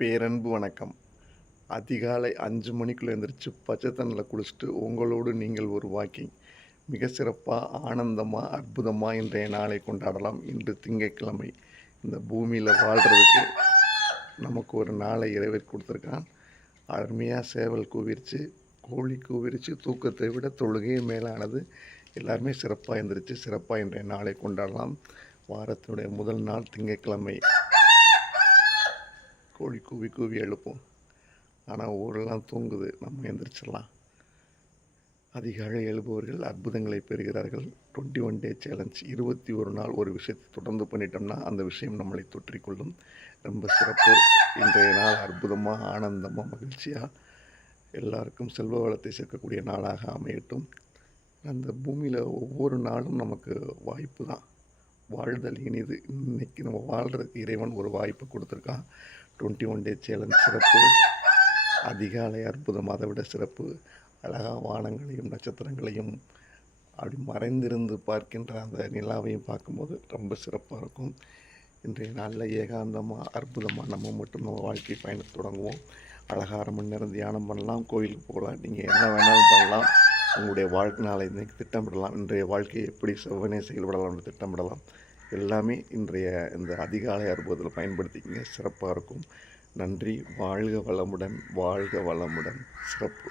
பேரன்பு வணக்கம். அதிகாலை 5 மணிக்குள்ள எந்திரிச்சு பச்சை தண்ணியில் குளிச்சுட்டு உங்களோடு நீங்கள் ஒரு வாக்கிங். மிக சிறப்பாக, ஆனந்தமாக, அற்புதமாக இன்றைய நாளை கொண்டாடலாம். இன்று திங்கட்கிழமை. இந்த பூமியில் வாழ்கிறதுக்கு நமக்கு ஒரு நாளை இறைவன் கொடுத்துருக்கான். அருமையாக சேவல் கூவிருச்சு, கோழி கூவிருச்சு. தூக்கத்தை விட தொழுகையே மேலானது. எல்லாருமே சிறப்பாக எந்திரிச்சு சிறப்பாக இன்றைய நாளை கொண்டாடலாம். வாரத்தினுடைய முதல் நாள் திங்கட்கிழமை. கோழி கூவி கூவி எழுப்போம். ஆனால் ஊரெல்லாம் தூங்குது, நம்ம எந்திரிச்சிடலாம். அதிகாலை எழுபவர்கள் அற்புதங்களை பெறுகிறார்கள். 21 டே சேலஞ்ச். 21 நாள் ஒரு விஷயத்தை தொடர்ந்து பண்ணிட்டோம்னா அந்த விஷயம் நம்மளை தொற்றிக்கொள்ளும். ரொம்ப சிறப்பு. இன்றைய நாள் அற்புதமாக, ஆனந்தமாக, மகிழ்ச்சியாக எல்லாருக்கும் செல்வ வளத்தை சேர்க்கக்கூடிய நாளாக அமையட்டும். அந்த பூமியில் ஒவ்வொரு நாளும் நமக்கு வாய்ப்பு தான். வாழ்தல் இனிது. இன்றைக்கி நம்ம வாழ்கிறதுக்கு இறைவன் ஒரு வாய்ப்பு கொடுத்துருக்கான். 21 டே சேலஞ்ச் சிறப்பு. அதிகாலை அற்புதம் அதை விட சிறப்பு. அழகாக வானங்களையும் நட்சத்திரங்களையும் அப்படி மறைந்திருந்து பார்க்கின்ற அந்த நிலாவையும் பார்க்கும்போது ரொம்ப சிறப்பாக இருக்கும். இன்றைய நாளில் ஏகாந்தமாக அற்புதமாக நம்ம மட்டும் நம்ம வாழ்க்கை பயணத்தை தொடங்குவோம். அழகாக 1/2 மணி நேரம் தியானம் பண்ணலாம், கோயிலுக்கு போகலாம், நீங்கள் என்ன வேணாலும் பண்ணலாம். உங்களுடைய வாழ்க்கை நாளை இன்றைக்கி திட்டமிடலாம். இன்றைய வாழ்க்கையை எப்படி செவ்வனே செயல்படலாம் என்று திட்டமிடலாம். எல்லாமே இன்றைய இந்த அதிகாலை அற்புதத்தில் பயன்படுத்திக்கிங்க. சிறப்பாக இருக்கும். நன்றி. வாழ்க வளமுடன், வாழ்க வளமுடன். சிறப்பு.